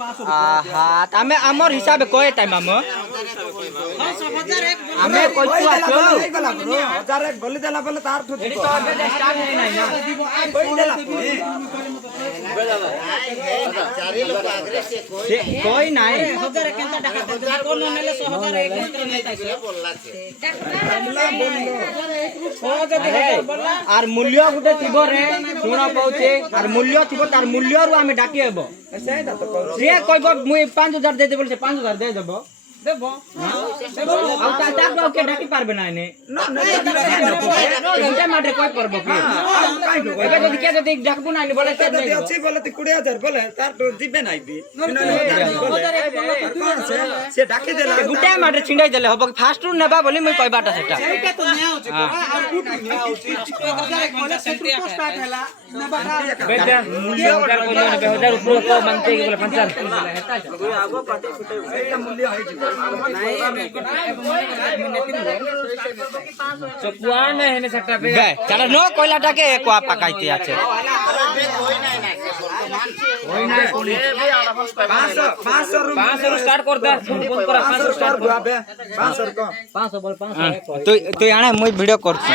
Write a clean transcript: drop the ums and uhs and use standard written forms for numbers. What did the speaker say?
আহা আমি আমার হিসাবে কয় টাইম আমি কইতো আছো 1001 বলি দেলা বলে তার ঠুক এডি তো হবে স্টার্ট নাই না কই দেলা কই নাই আর মূল্য গুটে থিব রে শুণ কହୁছে আর মূল্য থিব তার মূল্যরু আমি ডাকি হব সেইটা তো কও সে কইব মুই 5000 দেই দেব বলছে 5000 দেই দেব দেব আর তাকো কে ডাকি পারবে না এনে না না এটা মাঠে কই করব কি কাই কই এবে যদি কে যদি ডাকবো না বলে তে যদি আছে বলে 20000 বলে তার তো দিবে নাই দি সে ডাকি দেলা গুটে মাঠে ছিঁড়াই দেলে হব ফার্স্ট রু নেবা বলি মুই কইবাটা সেটা এইটা তো নেওয়া উচিত আর কুট নেওয়া উচিত 1001 বলে সেটু তো স্টার্ট হলা নেবাটা বেটা মূল্য উঠার কইলো না 2000 উপর কো মানতে গেলে 50 আগো পাটি ফুটে এইটা মূল্য হই যাব চকুয়ান হেনে সেটা বে চাটা নো কয়লাটাকে কোয়া পাকাইতে আছে ওই নাই কোনি 500 স্টার্ট কর দে ফোন করা 500 স্টার্ট 500 কম 500 বল 500 তুই আনে মুই ভিডিও করছি